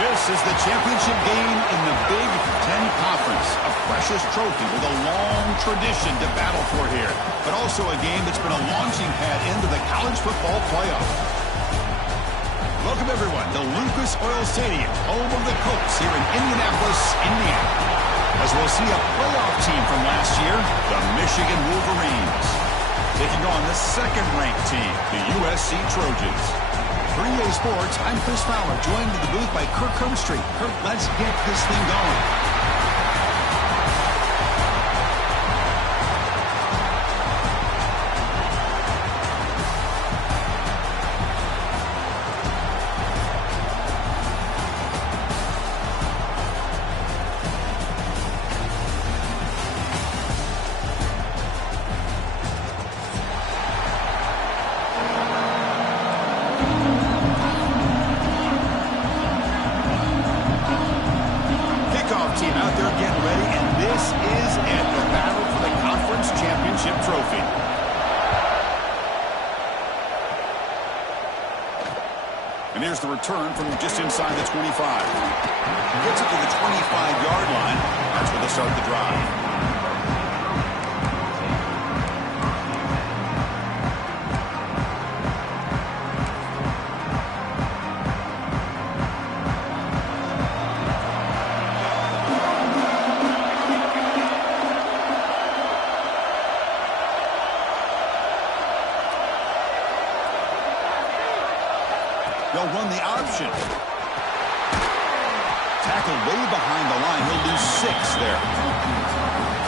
This is the championship game in the Big Ten Conference, a precious trophy with a long tradition to battle for here, but also a game that's been a launching pad into the college football playoff. Welcome, everyone, to Lucas Oil Stadium, home of the Colts here in Indianapolis, Indiana, as we'll see a playoff team from last year, the Michigan Wolverines, taking on the second-ranked team, the USC Trojans. For EA Sports, I'm Chris Fowler, joined in the booth by Kirk Herbstreit. Kirk, let's get this thing going. Team out there getting ready, and this is it, the battle for the conference championship trophy. And here's the return from just inside the 25. Gets it to the 25-yard line. That's where they start the drive. They'll run the option. Tackled way behind the line. He'll lose 6 there.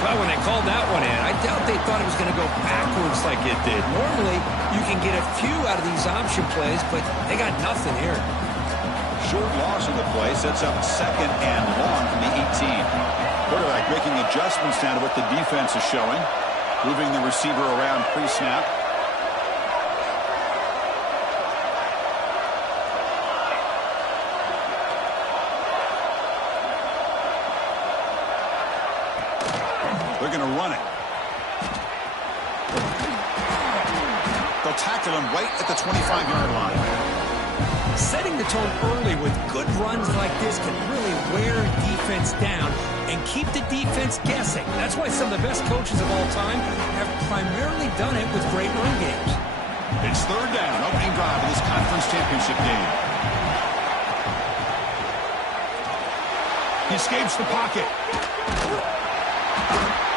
Well, when they called that one in, I doubt they thought it was going to go backwards like it did. Normally, you can get a few out of these option plays, but they got nothing here. Short loss of the play sets up second and long from the 18. Quarterback making adjustments now to what the defense is showing. Moving the receiver around pre-snap. They're going to run it. They'll tackle him right at the 25-yard line. Setting the tone early with good runs like this can really wear defense down and keep the defense guessing. That's why some of the best coaches of all time have primarily done it with great run games. It's third down, opening drive of this conference championship game. He escapes the pocket.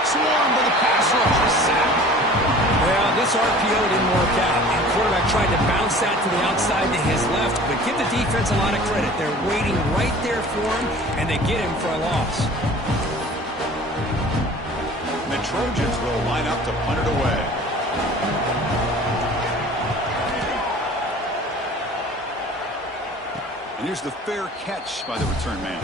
Swarmed by the pass rush. Well, this RPO didn't work out. The quarterback tried to bounce that to the outside to his left, but give the defense a lot of credit. They're waiting right there for him, and they get him for a loss. The Trojans will line up to punt it away. And here's the fair catch by the return man.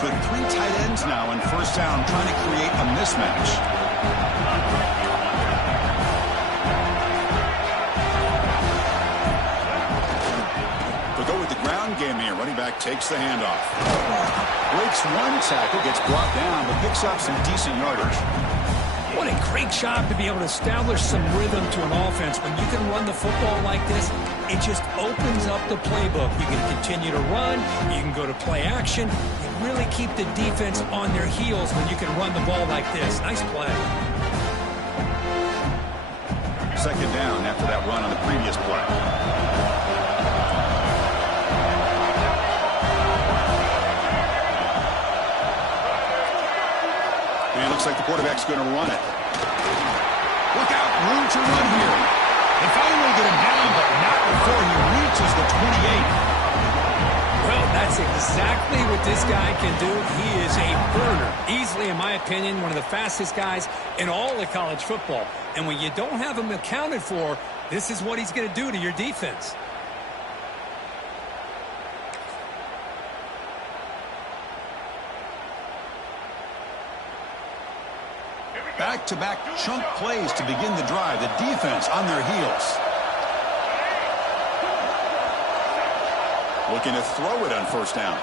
With 3 tight ends now in first down, trying to create a mismatch. They'll go with the ground game here. Running back takes the handoff. Breaks one tackle, gets brought down, but picks up some decent yardage. What a great job to be able to establish some rhythm to an offense. When you can run the football like this, it just opens up the playbook. You can continue to run. You can go to play action. You really keep the defense on their heels when you can run the ball like this. Nice play. Second down after that run on the previous play. And it looks like the quarterback's going to run it. Look out, room to run here. They finally get him down, but not before he reaches the 28. Well, that's That's exactly what this guy can do. He is a burner. Easily, in my opinion, one of the fastest guys in all of college football. And when you don't have him accounted for, this is what he's going to do to your defense. Back-to-back chunk plays to begin the drive. The defense on their heels. Looking to throw it on first down.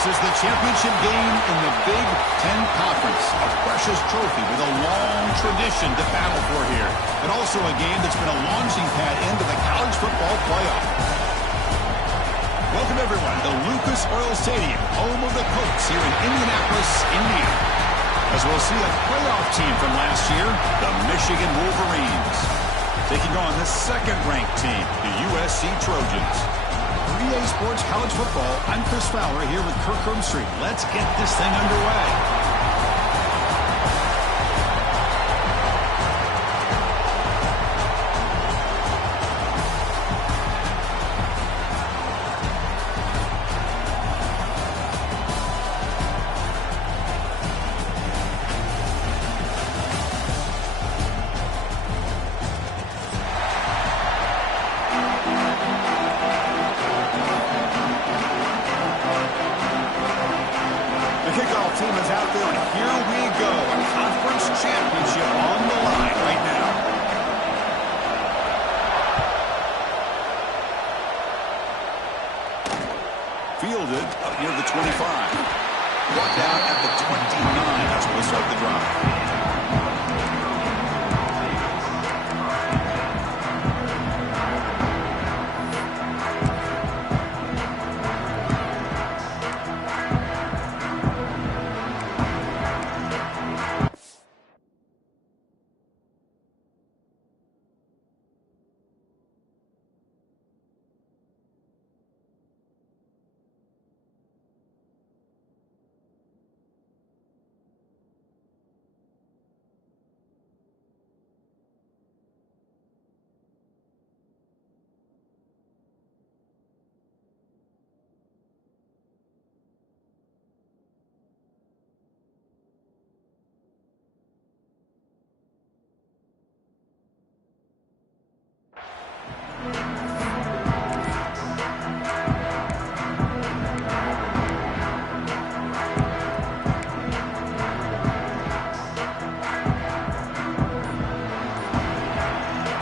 This is the championship game in the Big Ten Conference. A precious trophy with a long tradition to battle for here. But also a game that's been a launching pad into the college football playoff. Welcome, everyone, to Lucas Oil Stadium, home of the Colts here in Indianapolis, Indiana. As we'll see a playoff team from last year, the Michigan Wolverines, taking on the second-ranked team, the USC Trojans. EA Sports College Football, I'm Chris Fowler here with Kirk Herbstreit. Let's get this thing underway. Fielded up near the 25. Brought down at the 29. That's where we'll start the drive.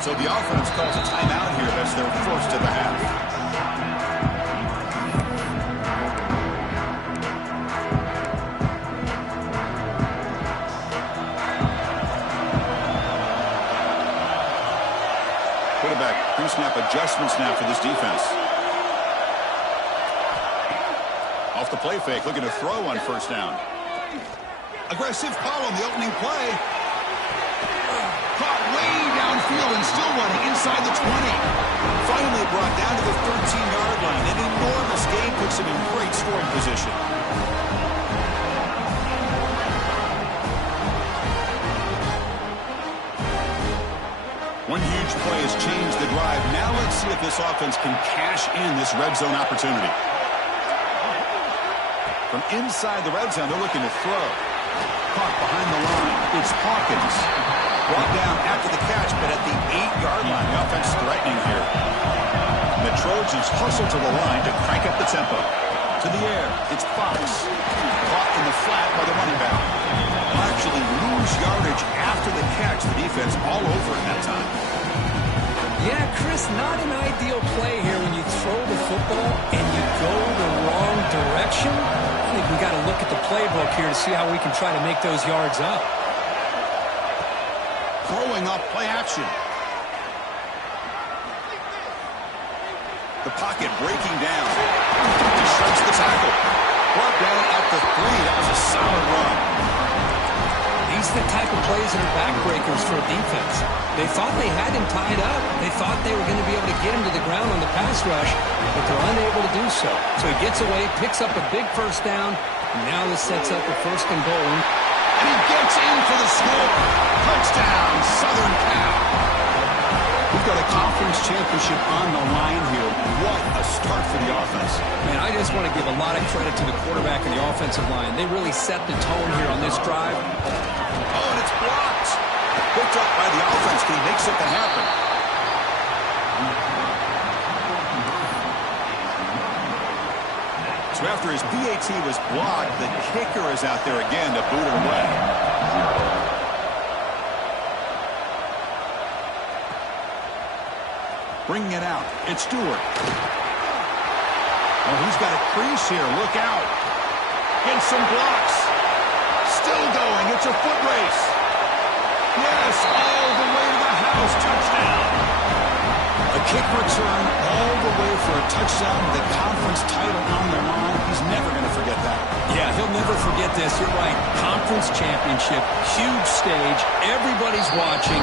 So the offense calls a timeout here. That's their first of the half. Off the play fake, looking to throw on first down. Aggressive call on the opening play. Caught way downfield and still running inside the 20. Finally brought down to the 13-yard line. An enormous gain puts him in great scoring position. One huge play has changed the drive. Now let's see if this offense can cash in this red zone opportunity. From inside the red zone, they're looking to throw. Caught behind the line. It's Hawkins. Brought down after the catch, but at the 8-yard line. The offense threatening here. And the Trojans hustle to the line to crank up the tempo. To the air, it's Fox. Caught in the flat by the running back. Will actually lose yardage after the catch. The defense all over it that time. Yeah, Chris, not an ideal play here when you throw the football and you go the wrong direction. I think we got to look at the playbook here to see how we can try to make those yards up. Throwing up play action. The pocket breaking down. He shreds the tackle. Brought down at the 3. That was a solid run. These are the type of plays that are backbreakers for a defense. They thought they had him tied up. They thought they were going to be able to get him to the ground on the pass rush, but they're unable to do so. So he gets away, picks up a big first down, and now this sets up a 1st and goal. And he gets in for the score. Touchdown, Southern Cal. We've got a conference championship on the line here. What a start for the offense. Man, I just want to give a lot of credit to the quarterback and the offensive line. They really set the tone here on this drive. Oh, and it's blocked. Picked up by the offense. Can he make something happen? So after his PAT was blocked, the kicker is out there again to boot it away. Bringing it out. It's Stewart. Oh, he's got a crease here. Look out. Gets some blocks. Still going. It's a foot race. Yes, all the way to the house. Touchdown. A kick return all the way for a touchdown with the conference title on the line. He's never going to forget that. Yeah, he'll never forget this. You're right. Conference championship, huge stage. Everybody's watching.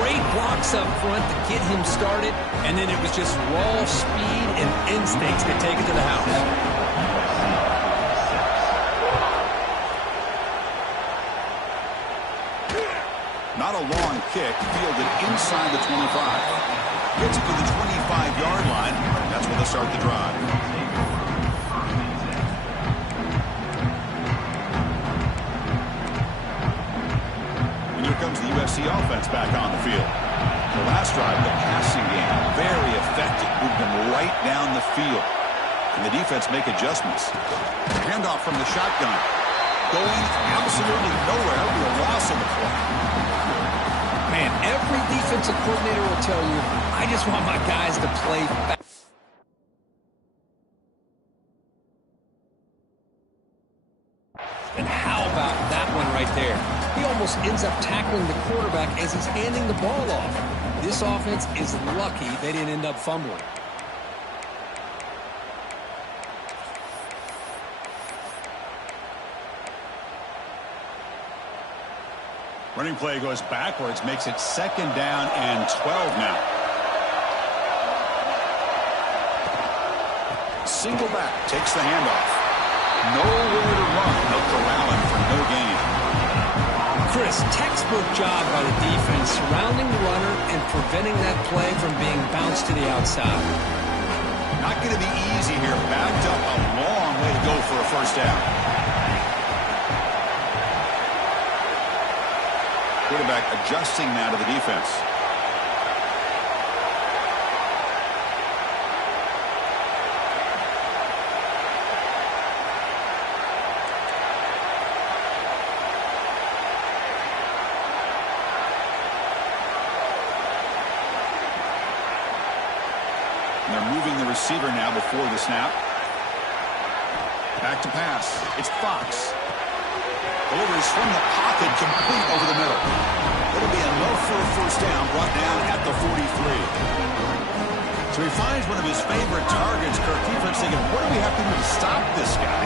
Great blocks up front to get him started. And then it was just raw speed and instincts that take it to the house. Not a long kick, fielded inside the 25. Gets it to the 25-yard line. That's where they start the drive. And here comes the USC offense back on the field. The last drive, the passing game, very effective. Moved them right down the field. And the defense make adjustments. Handoff from the shotgun. Going absolutely nowhere. That'll be a loss on the play. Man, every defensive coordinator will tell you, I just want my guys to play fast. And how about that one right there? He almost ends up tackling the quarterback as he's handing the ball off. This offense is lucky they didn't end up fumbling. Running play goes backwards, makes it 2nd down and 12 now. Single back, takes the handoff. Nowhere to run. They'll corral him for no gain. Chris, textbook job by the defense, surrounding the runner and preventing that play from being bounced to the outside. Not going to be easy here. Backed up a long way to go for a first down. Quarterback adjusting now to the defense. And they're moving the receiver now before the snap. Back to pass. It's Fox. Delivers from the pocket, complete over the middle. It'll be enough for a first down, brought down at the 43. So he finds one of his favorite targets. Kirk defense thinking, what do we have to do to stop this guy?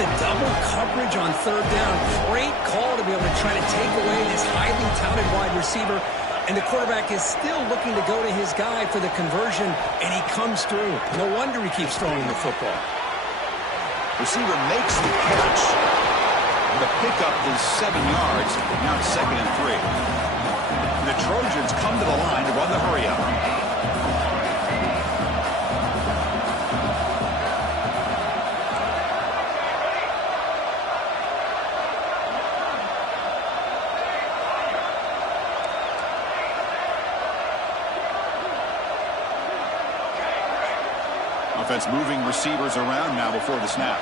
the double coverage on third down. Great call to be able to try to take away this highly touted wide receiver. And the quarterback is still looking to go to his guy for the conversion, and he comes through. No wonder he keeps throwing the football. Receiver makes the catch. The pickup is 7 yards. Now it's 2nd and 3. The Trojans come to the line to run the hurry-up. Offense moving receivers around now before the snap.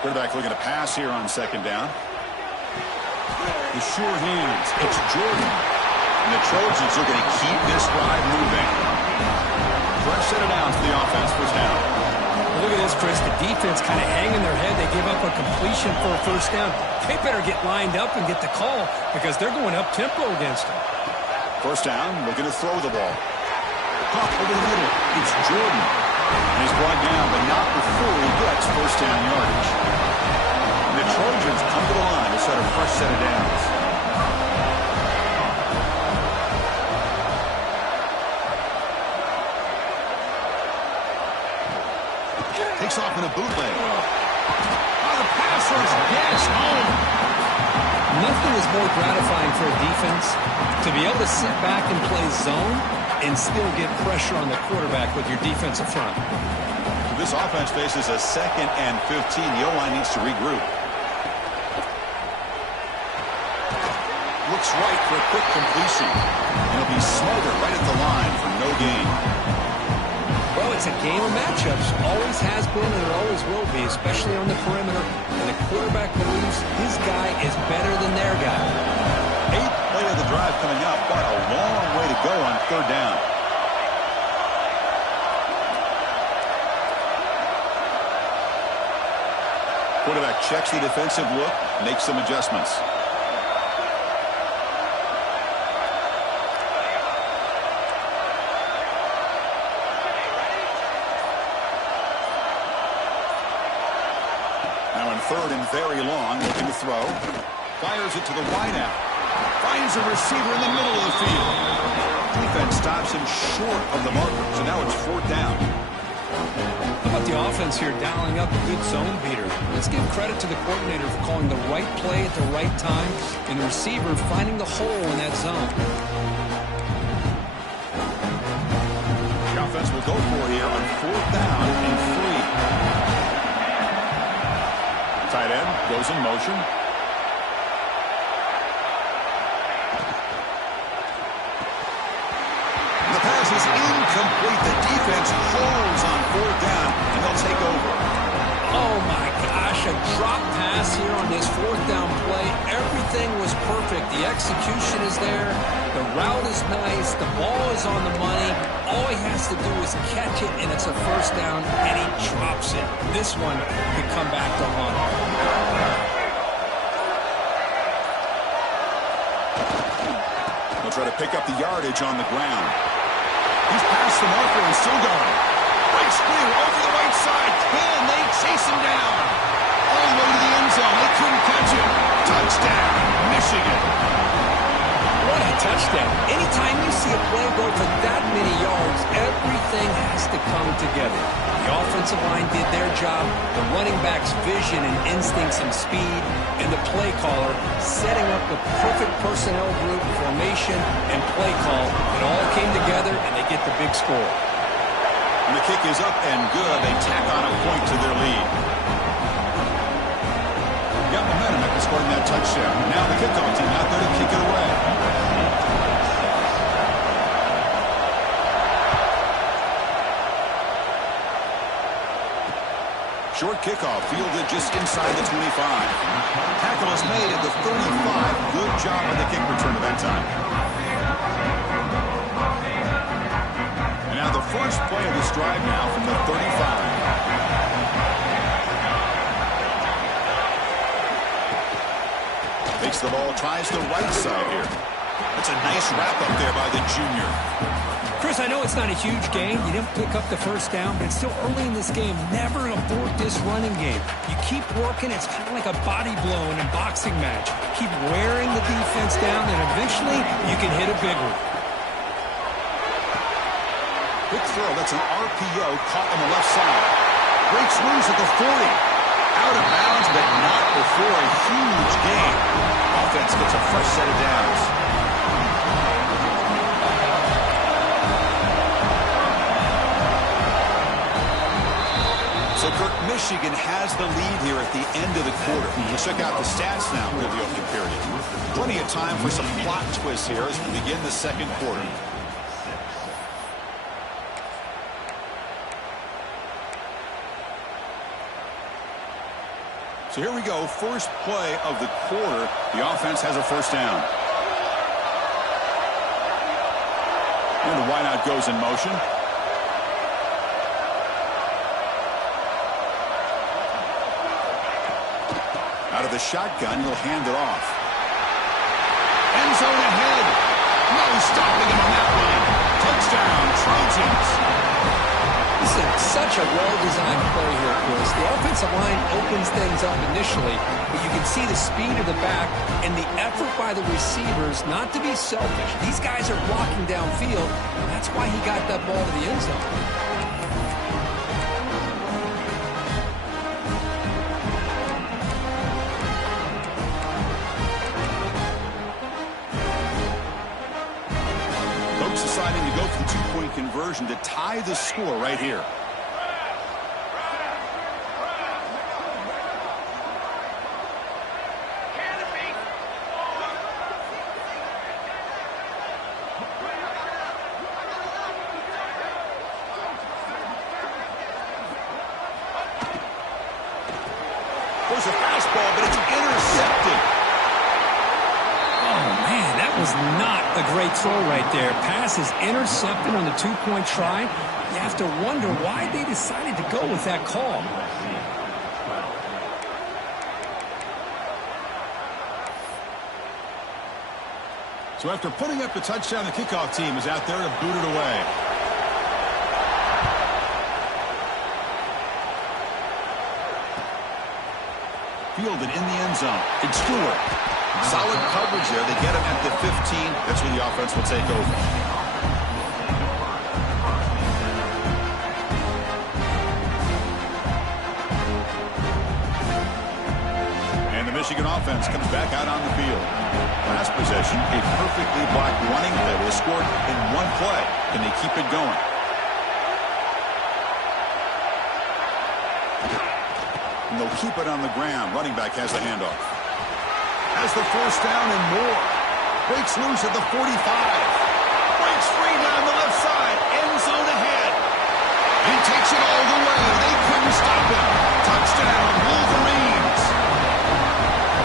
Quarterback looking to pass here on 2nd down. The sure hands. It's Jordan. And the Trojans are going to keep this drive moving. Fresh set of downs to the offense. First down. Look at this, Chris. The defense kind of hanging their head. They give up a completion for a first down. They better get lined up and get the call because they're going up tempo against them. First down, looking to throw the ball. Pop over the middle. It's Jordan. And he's brought down, but not before he gets first down yardage. And the Trojans come to the line to set a fresh set of downs. Takes off in a bootleg. Oh, the pass rush. Yes, home. Nothing is more gratifying for a defense to be able to sit back and play zone and still get pressure on the quarterback with your defensive front. This offense faces a 2nd and 15. The O-line needs to regroup. Looks right for a quick completion. And he'll be smothered right at the line for no gain. Well, it's a game of matchups. Always has been and it always will be, especially on the perimeter. And the quarterback believes his guy is better than their guy. 8th play of the drive coming up. What a long way to go on 3rd down. Quarterback checks the defensive look, makes some adjustments. Now in 3rd and very long, looking to throw. Fires it to the wideout. Finds a receiver in the middle of the field. Defense stops him short of the marker, so now it's 4th down. How about the offense here dialing up a good zone beater? Let's give credit to the coordinator for calling the right play at the right time and the receiver finding the hole in that zone. The offense will go for it here on 4th down and 3. Tight end goes in motion. The pass is incomplete. The defense holds on 4th down, and they'll take over. Oh, my gosh, a drop pass here on this 4th down play. Everything was perfect. The execution is there. The route is nice. The ball is on the money. All he has to do is catch it, and it's a first down, and he drops it. This one could come back to haunt him. They'll try to pick up the yardage on the ground. He's past the marker and still going. Breaks clear over the right side. Can they chase him down? All the way to the end zone. They couldn't catch him. Touchdown, Michigan. What a touchdown. Anytime you see a play go for that many yards, everything has to come together. The offensive line did their job, the running back's vision and instincts and speed, and the play caller setting up the perfect personnel group, formation, and play call. It all came together, and they get the big score. And the kick is up and good. They tack on a point to their lead. Got momentum after scoring that touchdown. Now the kickoff team out there to kick it away. Short kickoff, fielded just inside the 25. Tackle is made at the 35. Good job on the kick return at that time. And now the first play of this drive now from the 35. Takes the ball, tries the right side here. That's a nice wrap up there by the junior. Chris, I know it's not a huge gain. You didn't pick up the first down, but it's still early in this game. Never abort this running game. You keep working. It's kind of like a body blow in a boxing match. Keep wearing the defense down, and eventually you can hit a big one. Quick throw. That's an RPO caught on the left side. Breaks loose at the 40. Out of bounds, but not before a huge gain. Offense gets a fresh set of downs. So, Kirk, Michigan has the lead here at the end of the quarter. Let's check out the stats now for the opening period. Plenty of time for some plot twists here as we begin the second quarter. So here we go, first play of the quarter. The offense has a first down. And the wideout goes in motion. Out of the shotgun, he'll hand it off. End zone ahead. No stopping him on that one. Touchdown, Trojans. This is such a well-designed play here, Chris. The offensive line opens things up initially, but you can see the speed of the back and the effort by the receivers not to be selfish. These guys are blocking downfield. That's why he got that ball to the end zone. Deciding to go for the two-point conversion to tie the score right here. There's a fastball, but it's intercepted. Oh, man, that was not a great throw right there. Pass is intercepted on the two-point try. You have to wonder why they decided to go with that call. So after putting up the touchdown, the kickoff team is out there to boot it away. Fielded in the end zone. It's Stewart. Solid coverage there. They get him at the 15. That's where the offense will take over. And the Michigan offense comes back out on the field. Last possession, a perfectly blocked running play. They scored in one play. Can they keep it going? And they'll keep it on the ground. Running back has the handoff. Has the first down and more. Breaks loose at the 45. Breaks free down the left side. End zone ahead. He takes it all the way. They couldn't stop him. Touchdown, Wolverines.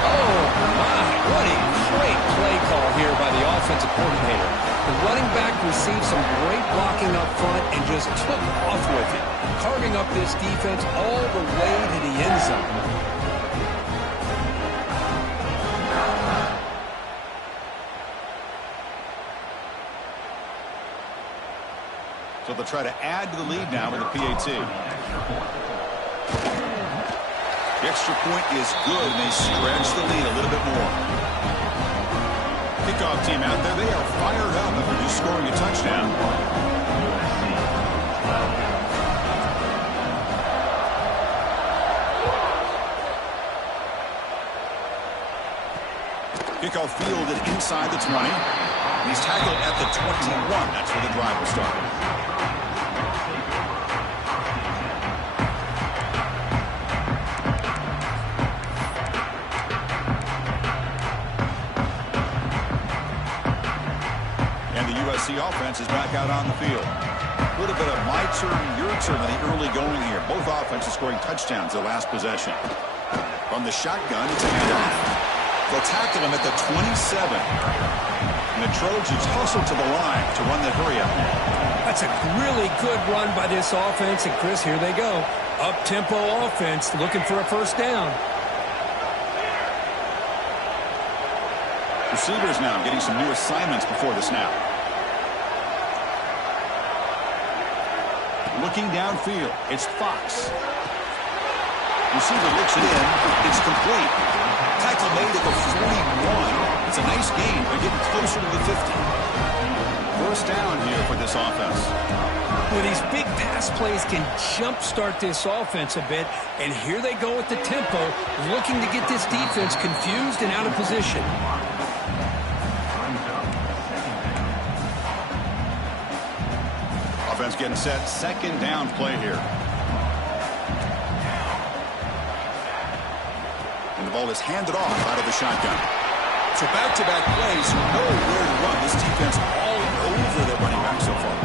Oh, my. What a great play call here by the offensive coordinator. The running back received some great blocking up front and just took off with it, carving up this defense all the way to the end zone. So they'll try to add to the lead now with the PAT. The extra point is good, and they stretch the lead a little bit more. Kickoff team out there, they are fired up after just scoring a touchdown. Kickoff fielded inside the 20. He's tackled at the 21. That's where the drive will start. And the USC offense is back out on the field. A little bit of my turn, your turn in the early going here. Both offenses scoring touchdowns the last possession. From the shotgun, it's a handoff. They'll tackle him at the 27. And the Trojans hustle to the line to run the hurry-up. That's a really good run by this offense. And, Chris, here they go. Up-tempo offense looking for a first down. Receivers now getting some new assignments before the snap. Looking downfield, it's Fox. Receiver looks it in. It's complete. Tackle made at the 41. It's a nice gain. They're getting closer to the 50. First down here for this offense. Well, these big pass plays can jumpstart this offense a bit, and here they go with the tempo, looking to get this defense confused and out of position. Offense getting set. Second down play here. And the ball is handed off out of the shotgun. So back-to-back plays, know where to run. This defense all over their running back so far.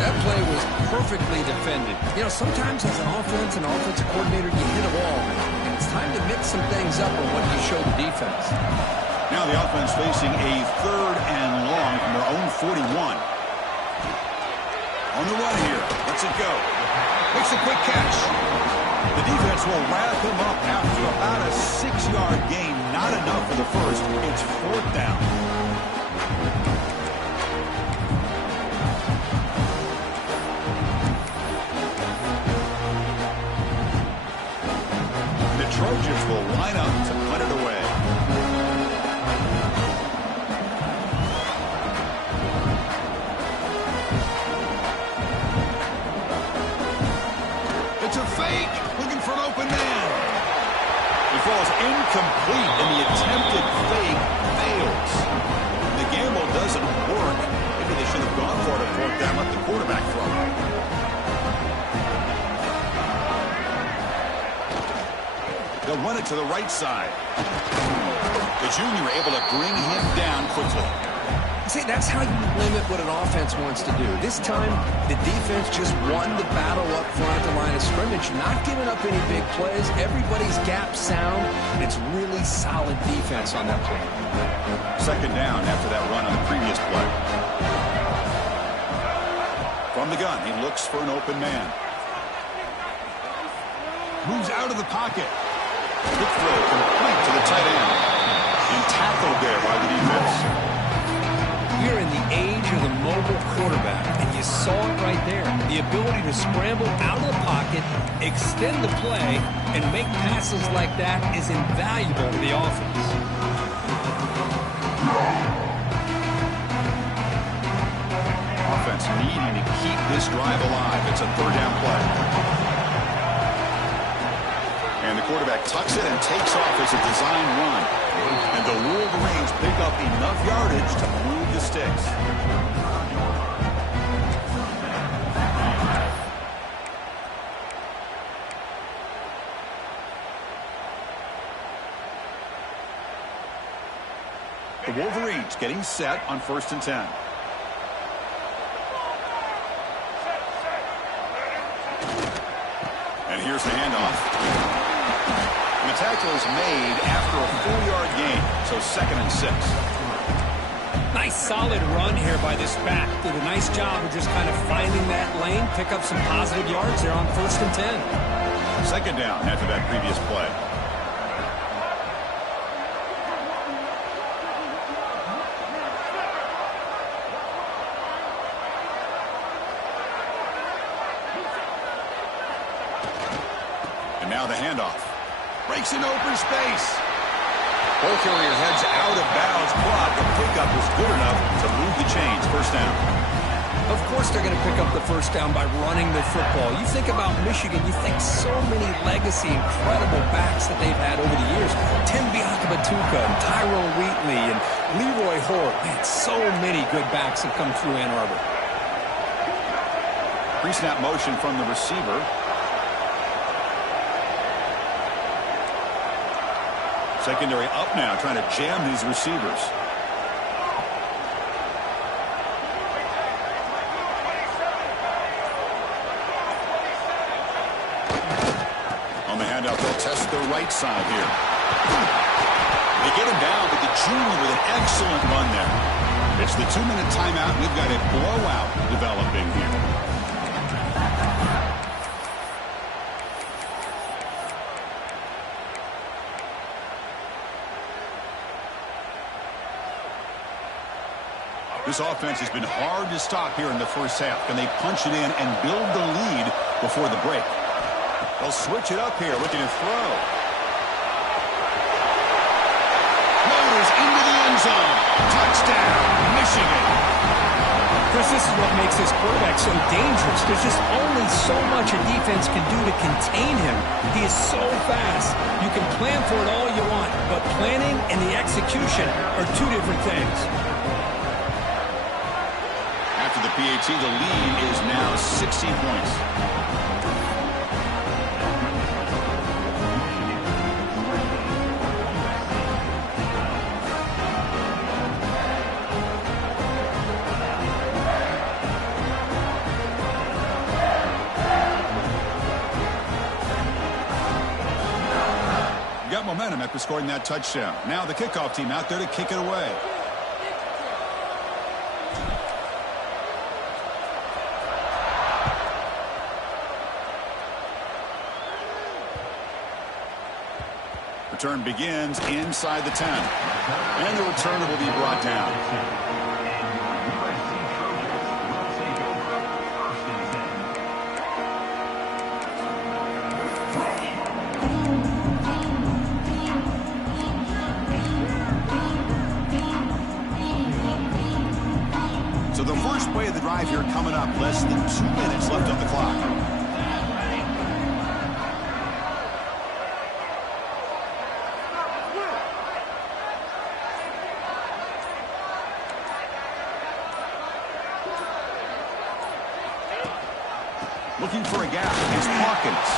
That play was perfectly defended. You know, sometimes as an offensive coordinator, you hit a wall, and it's time to mix some things up on what you show the defense. Now the offense facing a third and long from their own 41. On the run here. Lets it go. Makes a quick catch. The defense will wrap him up after about a 6-yard gain. Not enough for the first. It's fourth down. The Trojans will line up to punt it away. It's a fake. Looking for an open man. It falls incomplete, and the attempted fake fails. The gamble doesn't work. Maybe they should have gone for it at fourth down. Let the quarterback throw. They'll run it to the right side. The junior able to bring him down quickly. See, that's how you limit what an offense wants to do. This time, the defense just won the battle up front at the line of scrimmage, not giving up any big plays. Everybody's gap sound, and it's really solid defense on that play. Second down after that run on the previous play. From the gun, he looks for an open man. Moves out of the pocket. Quick throw complete to the tight end. And tackled there by the defense. We're in the age of the mobile quarterback, and you saw it right there. The ability to scramble out of the pocket, extend the play, and make passes like that is invaluable to the offense. Offense needing to keep this drive alive. It's a third down play. And the quarterback tucks it and takes off as a design run. And the Wolverines pick up enough yardage to move the sticks. The Wolverines getting set on 1st and 10. And here's the handoff. And the tackle is made after a 4-yard gain, so 2nd and 6. Nice solid run here by this back. Did a nice job of just kind of finding that lane, pick up some positive yards there on 1st and 10. Second down after that previous play. And now the handoff. Breaks into open space. Ball carrier heads out of bounds, but the pickup was good enough to move the chains. First down. Of course they're going to pick up the first down by running the football. You think about Michigan, you think so many legacy, incredible backs that they've had over the years. Tim Biakabatuka and Tyrone Wheatley and Leroy Hort. Man, so many good backs have come through Ann Arbor. Pre-snap motion from the receiver. Secondary up now, trying to jam these receivers. On the handoff, they'll test the right side here. They get him down, but the junior with an excellent run there. It's the 2-minute timeout. We've got a blowout developing here. This offense has been hard to stop here in the first half. Can they punch it in and build the lead before the break? They'll switch it up here, looking to throw. Floaters into the end zone. Touchdown, Michigan. Chris, this is what makes this quarterback so dangerous. There's just only so much a defense can do to contain him. He is so fast. You can plan for it all you want, but planning and the execution are two different things. After the PAT, the lead is now 16 points. Got momentum after scoring that touchdown. Now the kickoff team out there to kick it away. Return begins inside the 10. And the return will be brought down. So the first play of the drive here coming up. Less than 2 minutes left on the clock. Looking for a gap is Hawkins.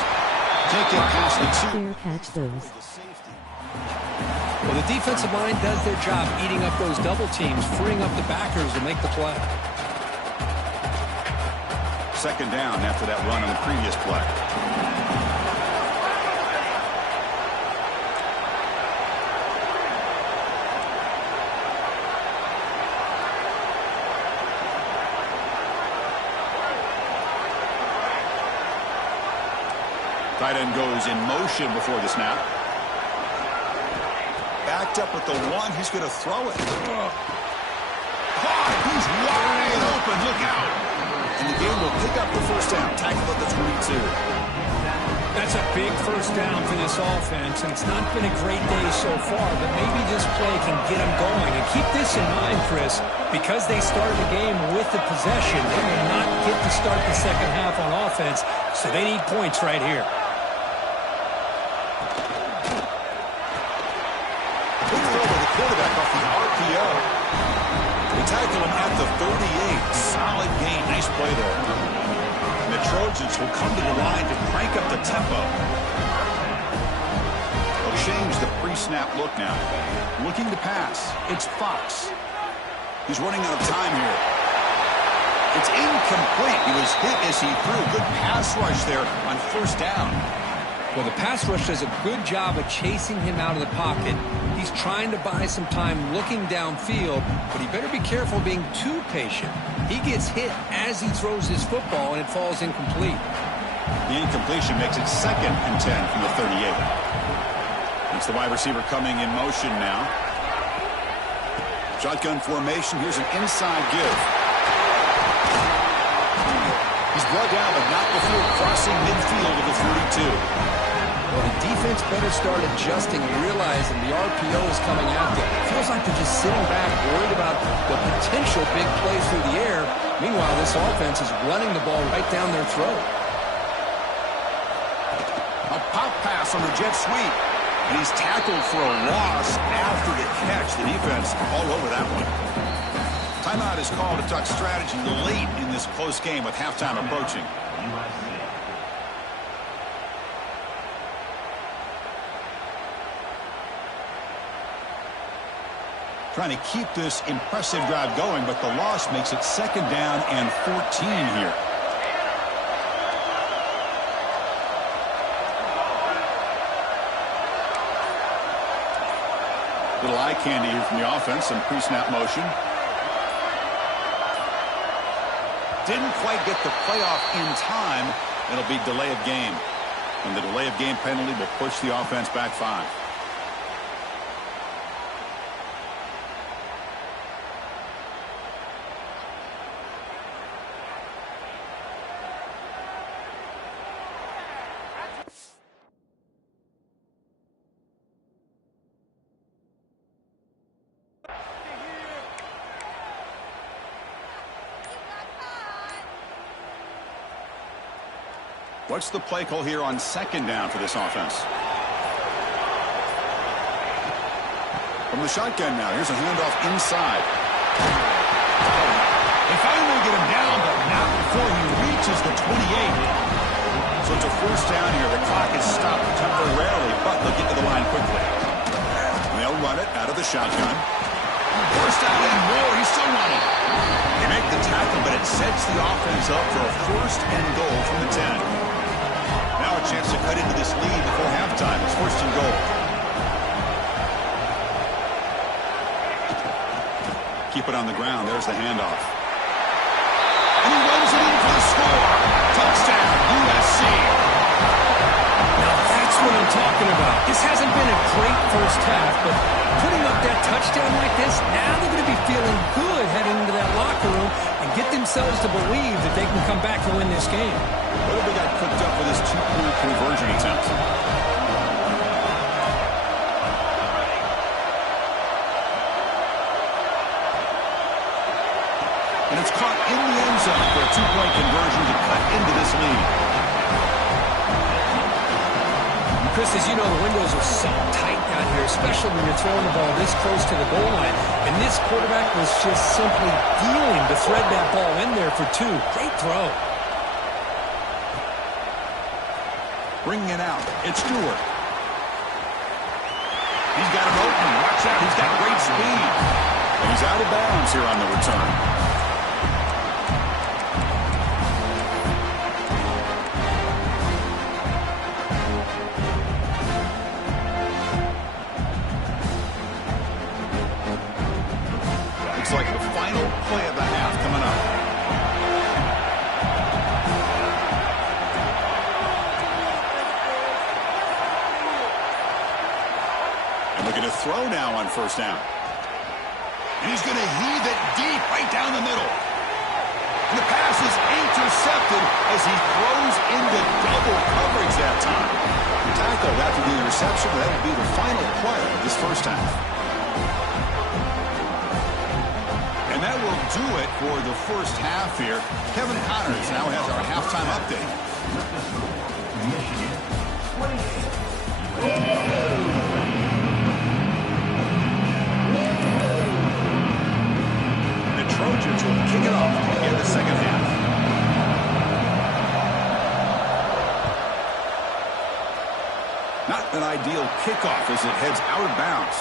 Take it past the two. Fair catch those. Well, the defensive line does their job eating up those double teams, freeing up the backers to make the play. Second down after that run on the previous play. Tight end goes in motion before the snap. Backed up with the one. He's going to throw it. Caught. He's wide open. Look out. And the game will pick up the first down. Tackle at the 22. That's a big first down for this offense, and it's not been a great day so far, but maybe this play can get them going. And keep this in mind, Chris, because they started the game with the possession, they will not get to start the second half on offense, so they need points right here. Quarterback off the RPO. They tackle him at the 38. Solid gain. Nice play there. And the Trojans will come to the line to crank up the tempo. They'll change the pre-snap look now. Looking to pass. It's Fox. He's running out of time here. It's incomplete. He was hit as he threw. Good pass rush there on first down. Well, the pass rush does a good job of chasing him out of the pocket. He's trying to buy some time looking downfield, but he better be careful being too patient. He gets hit as he throws his football, and it falls incomplete. The incompletion makes it 2nd and 10 from the 38. It's the wide receiver coming in motion now. Shotgun formation. Here's an inside give. He's brought down, but not before crossing midfield of the 42. Well, the defense better start adjusting and realizing the RPO is coming at them. It feels like they're just sitting back, worried about the potential big play through the air. Meanwhile, this offense is running the ball right down their throat. A pop pass on the jet sweep. And he's tackled for a loss after the catch. The defense all over that one. Timeout is called to talk strategy late in this close game with halftime approaching. Trying to keep this impressive drive going, but the loss makes it 2nd down and 14 here. Little eye candy here from the offense, some pre-snap motion. Didn't quite get the playoff in time. It'll be delay of game. And the delay of game penalty will push the offense back 5. What's the play call here on second down for this offense? From the shotgun now, here's a handoff inside. They finally get him down, but not before he reaches the 28. So it's a first down here. The clock is stopped temporarily, but they'll get to the line quickly. And they'll run it out of the shotgun. First down and more. He's still running. They make the tackle, but it sets the offense up for a first and goal from the 10. Now a chance to cut into this lead before halftime. It's first and goal. Keep it on the ground. There's the handoff. And he runs it in for the score. Touchdown, USC. Now that's what I'm talking about. This hasn't been a great first half, but putting up that touchdown like this, now they're going to be feeling good heading into that locker room and get themselves to believe that they can come back and win this game. What have we got cooked up for this two-point conversion attempt? And it's caught in the end zone for a two-point conversion to cut into this lead. Chris, as you know, the windows are so tight down here, especially when you're throwing the ball this close to the goal line. And this quarterback was just simply dealing to thread that ball in there for two. Great throw. Bringing it out. It's Stewart. He's got it open. Watch out. He's got great speed. And he's out of bounds here on the return. Like the final play of the half coming up. And looking to throw now on first down. And he's going to heave it deep right down the middle. And the pass is intercepted as he throws into double coverage that time. Tackled after the interception. That will be the final play of this first half. That will do it for the first half here. Kevin Connors now has our halftime update. The Trojans will kick it off in the second half. Not an ideal kickoff as it heads out of bounds.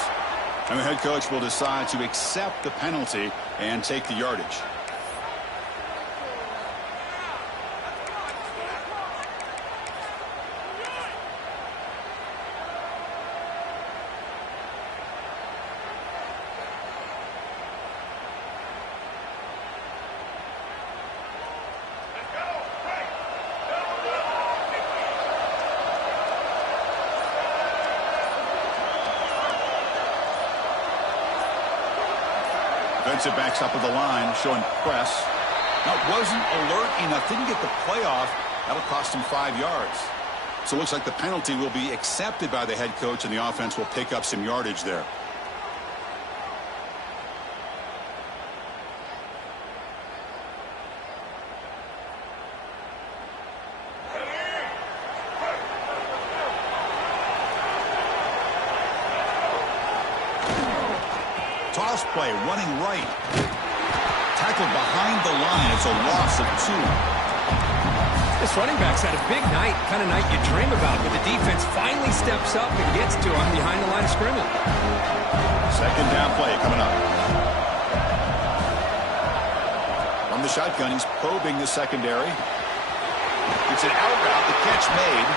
And the head coach will decide to accept the penalty and take the yardage. Defensive backs up at the line, showing press. Now, wasn't alert enough, didn't get the playoff. That'll cost him 5 yards. So it looks like the penalty will be accepted by the head coach, and the offense will pick up some yardage there. Toss play, running right. Tackled behind the line. It's a loss of 2. This running back's had a big night, kind of night you dream about, but the defense finally steps up and gets to him behind the line of scrimmage. Second down play coming up. From the shotgun, he's probing the secondary. It's an out route, the catch made.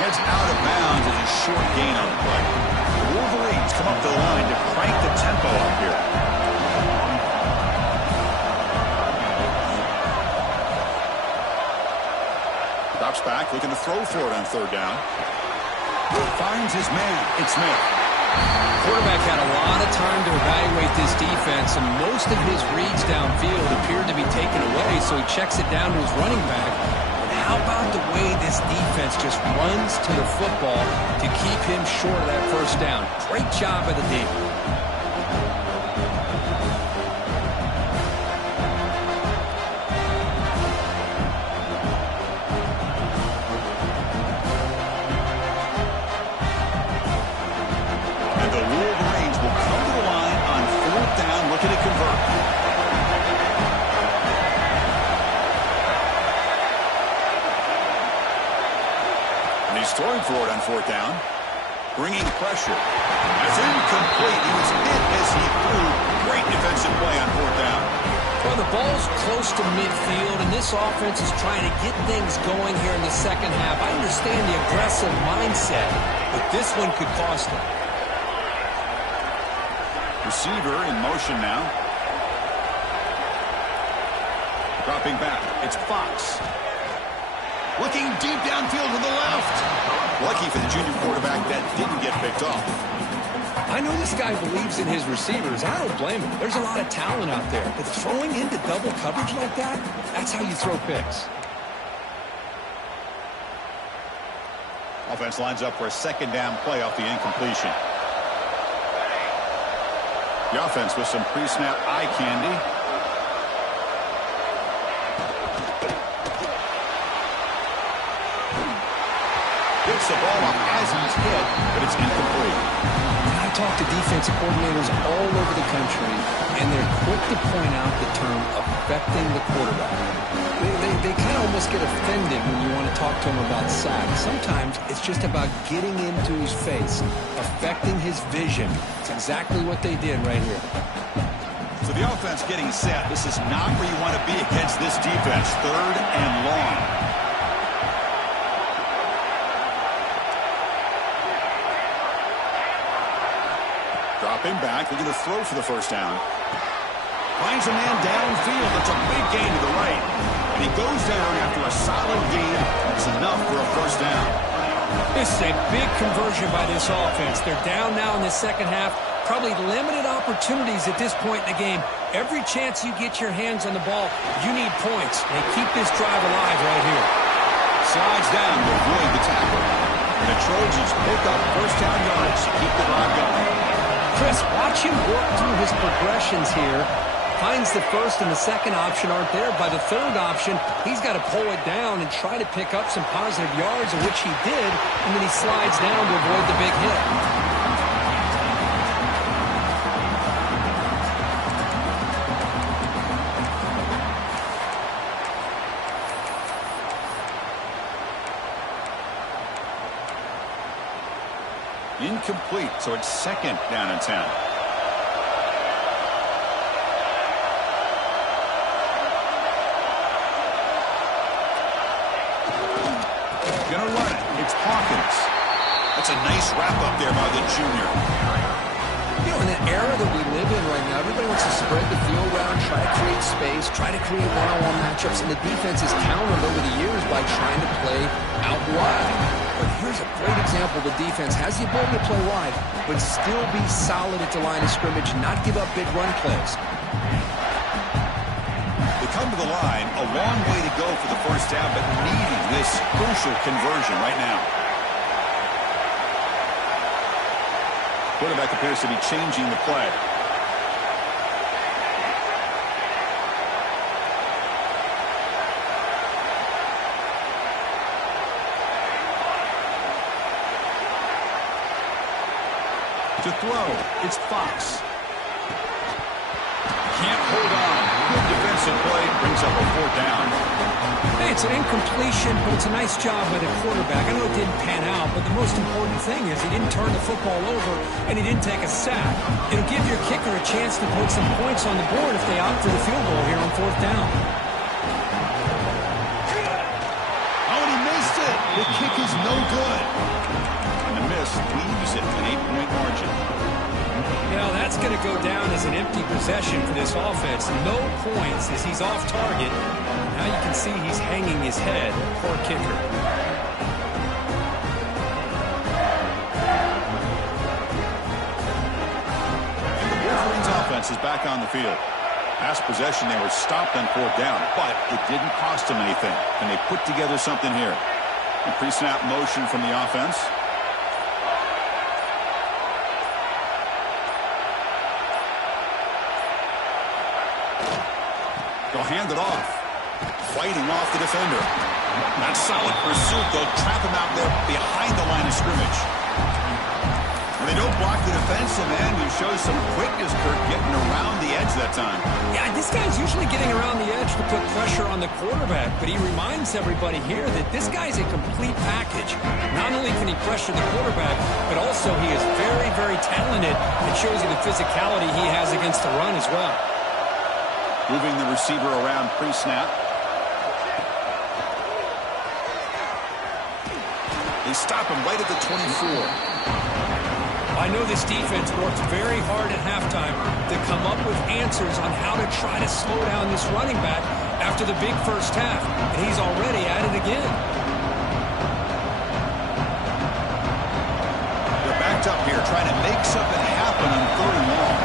Heads out of bounds as a short gain on the play. The Wolverines come up the line to crank the tempo up here. Drops back, looking to throw for it on third down. Finds his man. It's Smith. Quarterback had a lot of time to evaluate this defense, and most of his reads downfield appeared to be taken away, so he checks it down to his running back. How about the way this defense just runs to the football to keep him short of that first down? Great job by the D. And he's throwing for it on fourth down. Bringing pressure. That's incomplete. He was hit as he threw. Great defensive play on fourth down. Well, the ball's close to midfield, and this offense is trying to get things going here in the second half. I understand the aggressive mindset, but this one could cost them. Receiver in motion now. Dropping back. It's Fox. Looking deep downfield to the left. Lucky for the junior quarterback that didn't get picked off. I know this guy believes in his receivers. I don't blame him. There's a lot of talent out there. But throwing into double coverage like that, that's how you throw picks. Offense lines up for a second down play off the incompletion. The offense with some pre-snap eye candy. Picks the ball up as he's hit, but it's incomplete. I talk to defensive coordinators all over the country, and they're quick to point out the term affecting the quarterback. They kind of almost get offended when you want to talk to them about sacks. Sometimes it's just about getting into his face, affecting his vision. It's exactly what they did right here. So the offense getting set. This is not where you want to be against this defense. Third and long. Dropping back, looking to throw for the first down. Finds a man downfield. That's a big gain to the right. And he goes down after a solid gain. It's enough for a first down. This is a big conversion by this offense. They're down now in the second half. Probably limited opportunities at this point in the game. Every chance you get your hands on the ball, you need points. They keep this drive alive right here. Slides down to avoid the tackle. And the Trojans pick up first down yards to keep the drive going. Chris, watch him work through his progressions here. Finds the first and the second option aren't there. By the third option, he's got to pull it down and try to pick up some positive yards, of which he did, and then he slides down to avoid the big hit. Incomplete, so it's second down and 10. Gonna run it. It's Hawkins. That's a nice wrap-up there by the junior. You know, in the era that we live in right now, everybody wants to spread the field around, try to create space, try to create one-on-one matchups, and the defense has countered over the years by trying to play out wide. But here's a great example. The defense has the ability to play wide, but still be solid at the line of scrimmage, not give up big run plays. They come to the line, a long way to go for the first down, but needing this crucial conversion right now. Quarterback appears to be changing the play. To throw, it's Fox. Can't hold on. Good defensive play, brings up a fourth down. Hey, it's an incompletion, but it's a nice job by the quarterback. I know it didn't pan out, but the most important thing is he didn't turn the football over and he didn't take a sack. It'll give your kicker a chance to put some points on the board if they opt for the field goal here on fourth down. Oh, and he missed it. The kick is no good. And the miss leaves it an 8-point margin. You know, that's going to go down as an empty possession for this offense. No points as he's off target. Now you can see he's hanging his head. Poor kicker. And the Wolverines offense is back on the field. Last possession, they were stopped on fourth down, but it didn't cost them anything. And they put together something here. A pre-snap motion from the offense. They'll hand it off. Fighting off the defender. Not solid pursuit. They'll trap him out there behind the line of scrimmage. When they don't block the defensive end, you shows some quickness, Kirk, getting around the edge that time. Yeah, this guy's usually getting around the edge to put pressure on the quarterback, but he reminds everybody here that this guy's a complete package. Not only can he pressure the quarterback, but also he is very, very talented. It shows you the physicality he has against the run as well. Moving the receiver around pre-snap. They stop him right at the 24. I know this defense worked very hard at halftime to come up with answers on how to try to slow down this running back after the big first half, and he's already at it again. They're backed up here trying to make something happen on 3rd and long.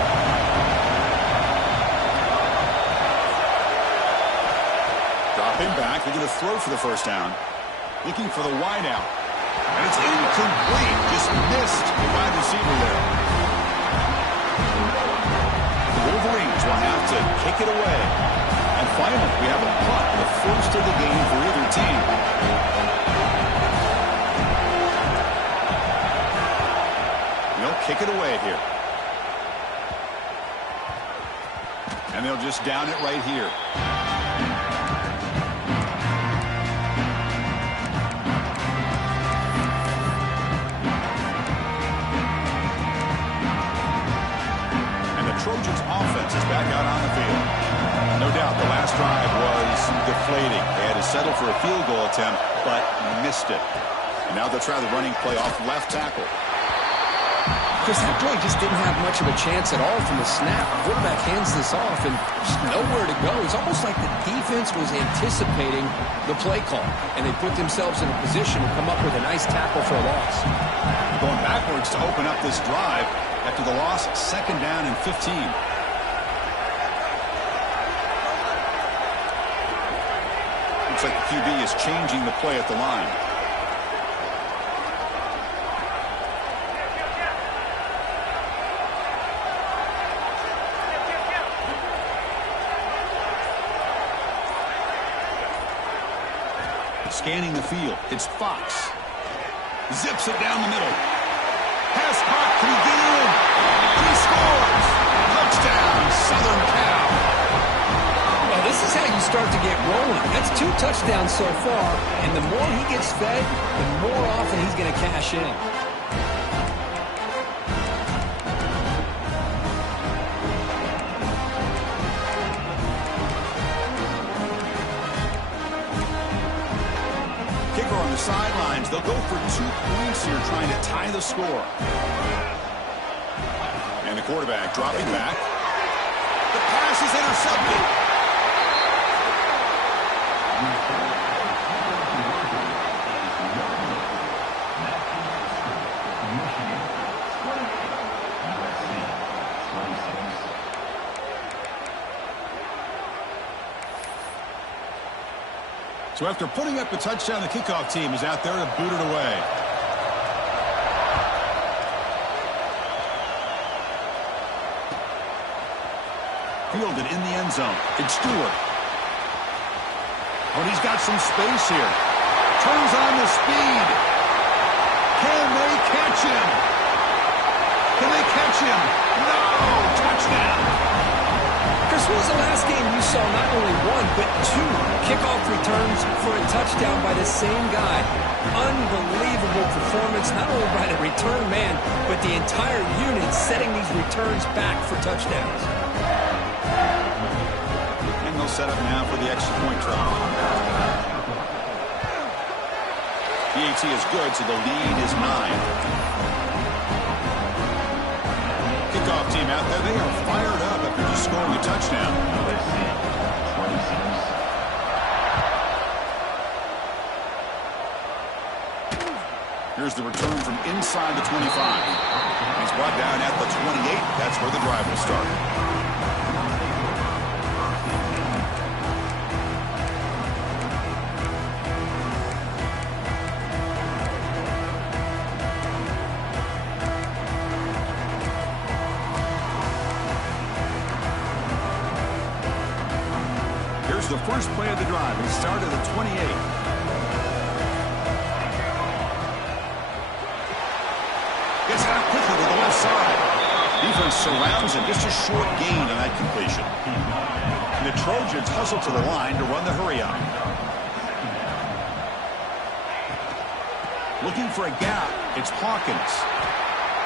Dropping back, they're going to throw for the first down. Looking for the wide out. And it's incomplete. Just missed the wide receiver there. The Wolverines will have to kick it away. And finally, we have a punt, the first of the game for either team. They'll kick it away here. And they'll just down it right here. Trojans offense is back out on the field. No doubt the last drive was deflating. They had to settle for a field goal attempt, but missed it. And now they'll try the running play off left tackle. Because that play just didn't have much of a chance at all from the snap. The quarterback hands this off and just nowhere to go. It's almost like the defense was anticipating the play call, and they put themselves in a position to come up with a nice tackle for a loss. Going backwards to open up this drive. After the loss, 2nd down and 15. Looks like the QB is changing the play at the line. Scanning the field, it's Fox. Zips it down the middle. Pass caught. Can he get in? He scores. Touchdown, Southern Cal. Well, this is how you start to get rolling. That's 2 touchdowns so far, and the more he gets fed, the more often he's going to cash in. Kicker on the sidelines. They'll go for 2 points here, trying to tie the score. And the quarterback dropping back. The pass is intercepted. So after putting up a touchdown, the kickoff team is out there to boot it away. Fielded in the end zone. It's Stewart. Oh, he's got some space here. Turns on the speed. Can they catch him? Can they catch him? No! Touchdown! Chris, when was the last game you saw not only 1, but 2 kickoff returns for a touchdown by the same guy? Unbelievable performance, not only by the return man, but the entire unit setting these returns back for touchdowns. And they'll set up now for the extra point try. PAT is good, so the lead is 9. Kickoff team out there, they are fired up after just scoring a touchdown. Here's the return from inside the 25. He's brought down at the 28. That's where the drive will start. The first play of the drive. He started at 28. Gets out quickly to the left side. He defense surrounds him. Just a short gain on that completion. And the Trojans hustle to the line to run the hurry-up. Looking for a gap. It's Hawkins.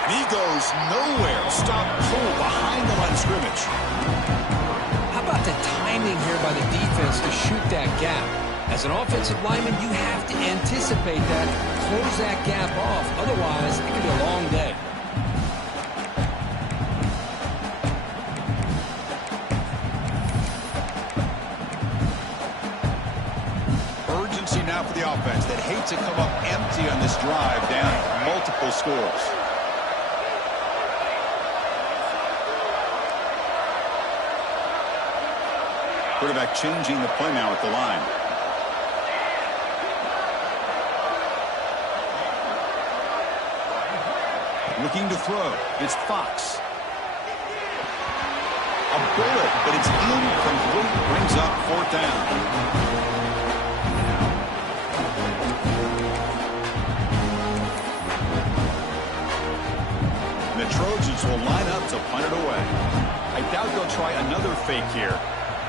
And he goes nowhere. Stop cold behind the line of scrimmage. How about the timing here by the defense to shoot that gap? As an offensive lineman, you have to anticipate that, close that gap off. Otherwise, it can be a long day. Urgency now for the offense that hates to come up empty on this drive, down multiple scores. Quarterback changing the play now at the line. Looking to throw. It's Fox. A bullet, but it's incomplete. Brings up fourth down. And the Trojans will line up to punt it away. I doubt they'll try another fake here.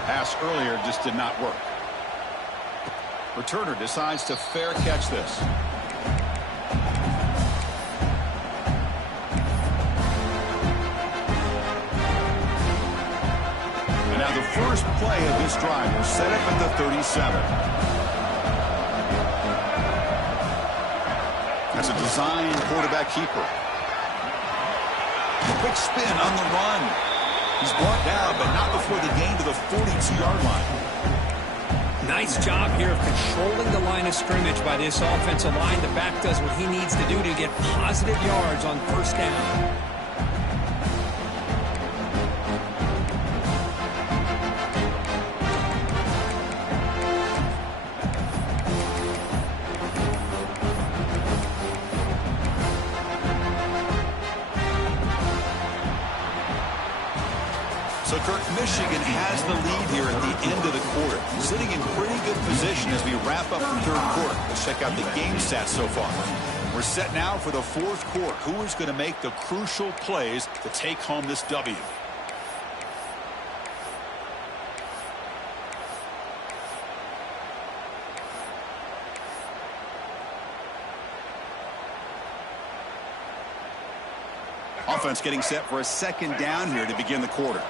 Pass earlier just did not work. Returner decides to fair catch this. And now the first play of this drive will set up at the 37. That's a design quarterback keeper. Quick spin on the run. He's brought down, but not before the gain to the 42-yard line. Nice job here of controlling the line of scrimmage by this offensive line. The back does what he needs to do to get positive yards on first down. So, Kirk, Michigan has the lead here at the end of the quarter. Sitting in pretty good position as we wrap up the third quarter. Let's check out the game stats so far. We're set now for the fourth quarter. Who is going to make the crucial plays to take home this W? Offense getting set for a second down here to begin the quarter.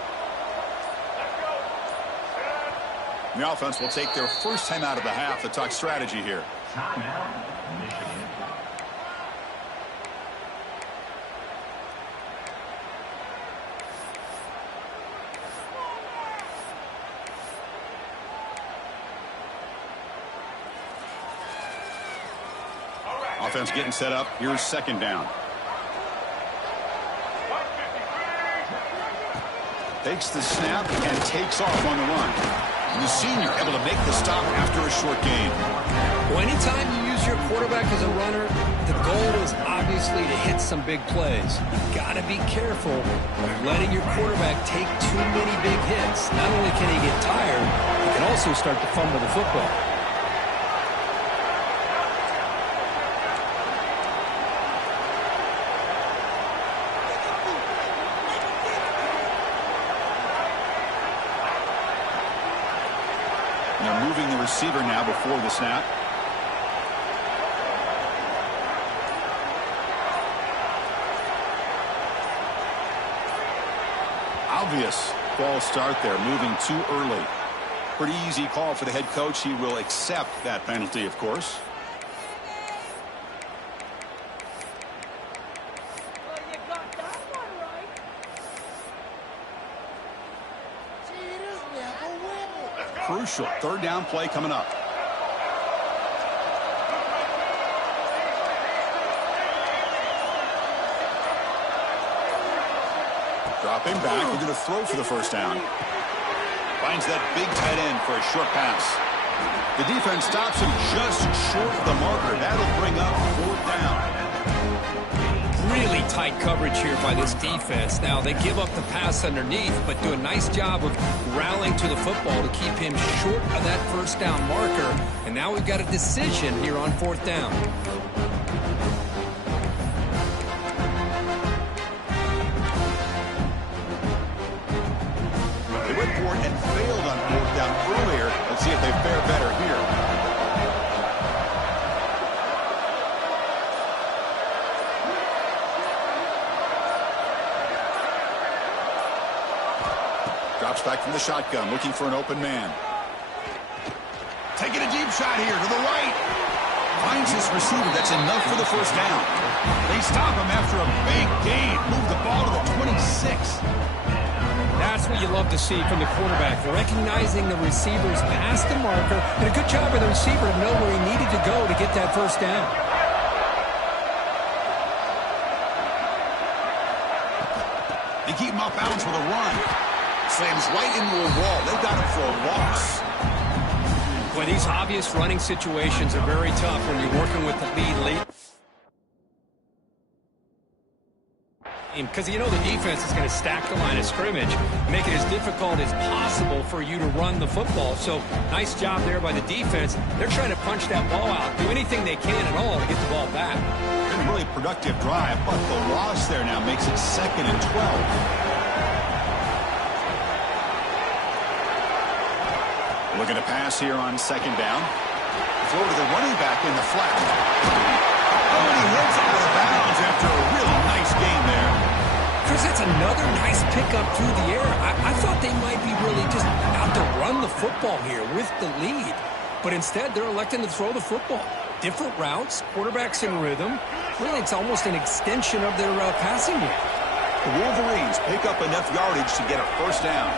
The offense will take their first time out of the half to talk strategy here. Timeout, Michigan. Offense getting set up. Here's second down. Takes the snap and takes off on the run. And the senior able to make the stop after a short gain. Well, anytime you use your quarterback as a runner, the goal is obviously to hit some big plays. You've got to be careful of letting your quarterback take too many big hits. Not only can he get tired, he can also start to fumble the football. They're moving the receiver now before the snap. Obvious false start there, moving too early. Pretty easy call for the head coach. He will accept that penalty, of course. Crucial third down play coming up. Dropping back, we're going to throw for the first down. Finds that big tight end for a short pass. The defense stops him just short of the marker. That'll bring up fourth down. Really tight coverage here by this defense. Now, they give up the pass underneath, but do a nice job of rallying to the football to keep him short of that first down marker. And now we've got a decision here on fourth down. Drops back from the shotgun, looking for an open man. Taking a deep shot here to the right. Finds his receiver. That's enough for the first down. They stop him after a big gain. Move the ball to the 26. That's what you love to see from the quarterback. Recognizing the receivers past the marker. And a good job by the receiver to know where he needed to go to get that first down. They keep him off balance with a run. Slams right into a wall. They've got him for a loss. Boy, these obvious running situations are very tough when you're working with the lead. Because you know the defense is going to stack the line of scrimmage, make it as difficult as possible for you to run the football. So nice job there by the defense. They're trying to punch that ball out, do anything they can at all to get the ball back. Been a really productive drive, but the loss there now makes it 2nd and 12. Looking to pass here on 2nd down. Throw to the running back in the flat. Oh, and he heads out of bounds after a really nice game there. Chris, that's another nice pickup through the air. I thought they might be really just out to run the football here with the lead. But instead, they're electing to throw the football. Different routes, quarterbacks in rhythm. Really, it's almost an extension of their passing game. The Wolverines pick up enough yardage to get a first down.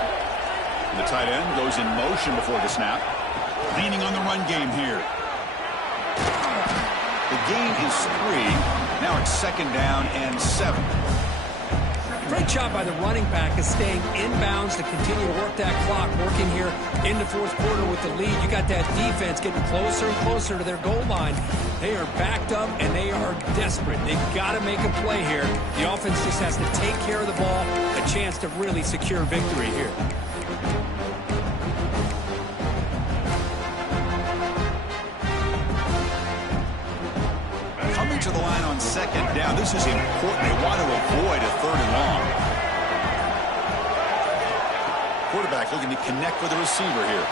The tight end goes in motion before the snap. Leaning on the run game here. The gain is 3. Now it's 2nd down and 7. Great job by the running back of staying inbounds to continue to work that clock, working here in the 4th quarter with the lead. You got that defense getting closer and closer to their goal line. They are backed up, and they are desperate. They've got to make a play here. The offense just has to take care of the ball, a chance to really secure victory here. Coming to the line on 2nd down. This is important. They want to avoid a 3rd and long. Quarterback looking to connect with the receiver here.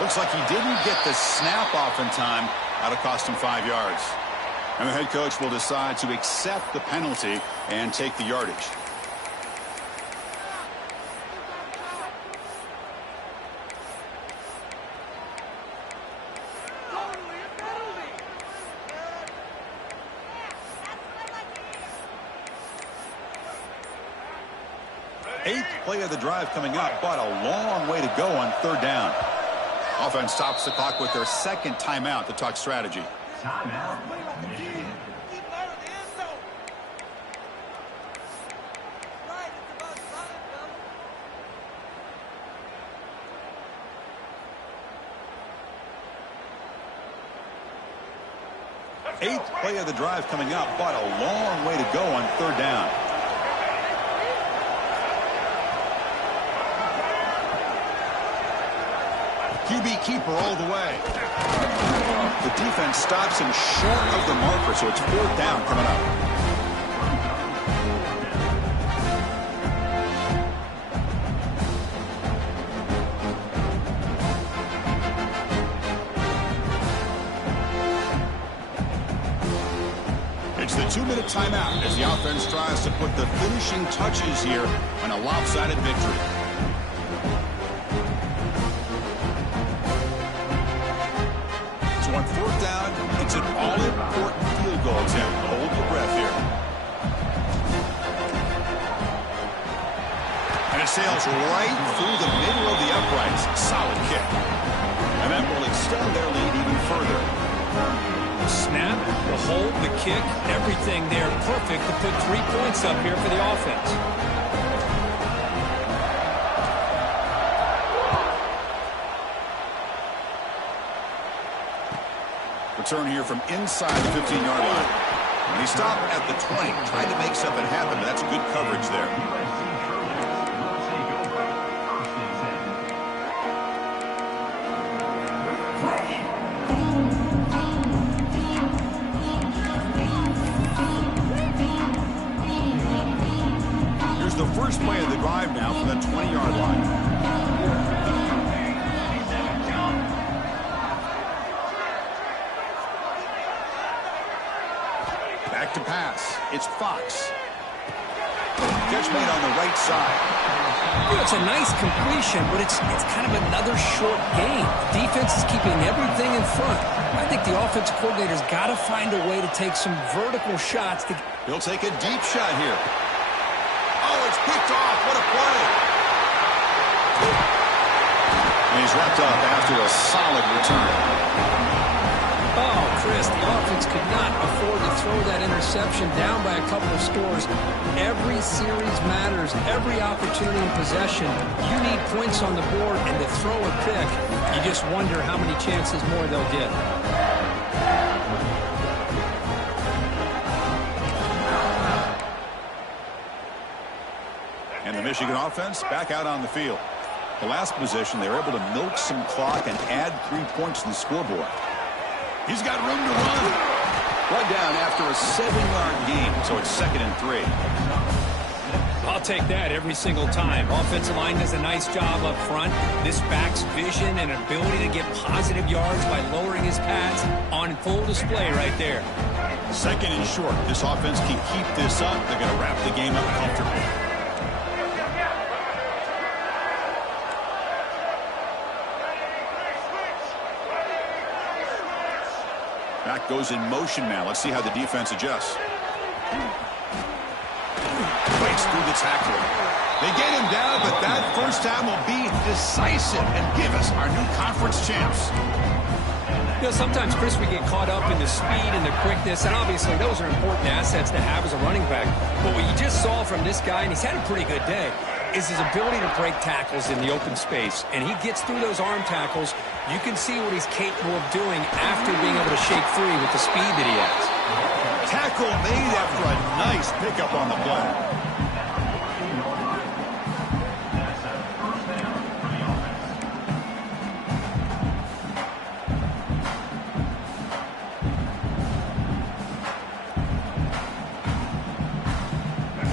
Looks like he didn't get the snap off in time. That'll cost him 5 yards. And the head coach will decide to accept the penalty and take the yardage. Eighth play of the drive coming up, but a long way to go on 3rd down. Offense stops the clock with their 2nd timeout to talk strategy. Timeout, Michigan. Eighth play of the drive coming up, but a long way to go on 3rd down. QB keeper all the way. The defense stops him short of the marker, so it's 4th down coming up. It's the 2-minute timeout as the offense tries to put the finishing touches here on a lopsided victory. On 4th down, it's an all-important field goal attempt. Hold your breath here. And it sails right through the middle of the uprights. Solid kick. And that will extend their lead even further. The snap, the hold, the kick, everything there perfect to put 3 points up here for the offense. Return here from inside the 15-yard line. And he stopped at the 20, trying to make something happen, but that's good coverage there. Here's the first play of the drive now from the 20-yard line. Back to pass. It's Fox. Catch made on the right side. You know, it's a nice completion, but it's kind of another short game. The defense is keeping everything in front. I think the offensive coordinator's got to find a way to take some vertical shots. He'll take a deep shot here. Oh, it's picked off. What a play. And he's wrapped up after a solid return. Oh, Chris, the offense could not afford to throw that interception down by a couple of scores. Every series matters. Every opportunity in possession. You need points on the board, and to throw a pick, you just wonder how many chances more they'll get. And the Michigan offense back out on the field. The last possession, they were able to milk some clock and add 3 points to the scoreboard. He's got room to run. One down after a 7-yard gain, so it's 2nd and 3. I'll take that every single time. Offensive line does a nice job up front. This back's vision and ability to get positive yards by lowering his pads on full display right there. 2nd and short. This offense can keep this up. They're going to wrap the game up comfortably. Back goes in motion now. Let's see how the defense adjusts. Breaks through the tackle. They get him down, but that first down will be decisive and give us our new conference champs. You know, sometimes, Chris, we get caught up in the speed and the quickness, and obviously those are important assets to have as a running back. But what you just saw from this guy, and he's had a pretty good day, is his ability to break tackles in the open space. And he gets through those arm tackles. You can see what he's capable of doing after being able to shake free with the speed that he has. Tackle made after a nice pickup on the play.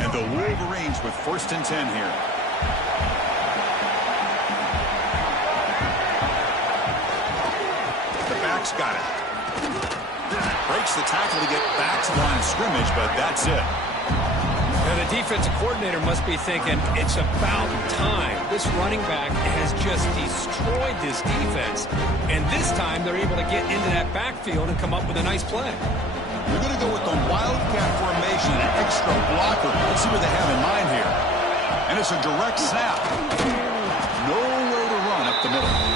And the Wolverines with 1st and 10 here. Got it. Breaks the tackle to get back to the line of scrimmage, but that's it. Now the defensive coordinator must be thinking, it's about time. This running back has just destroyed this defense, and this time they're able to get into that backfield and come up with a nice play. They're going to go with the wildcat formation, an extra blocker. Let's see what they have in mind here. And it's a direct snap. Nowhere to run up the middle.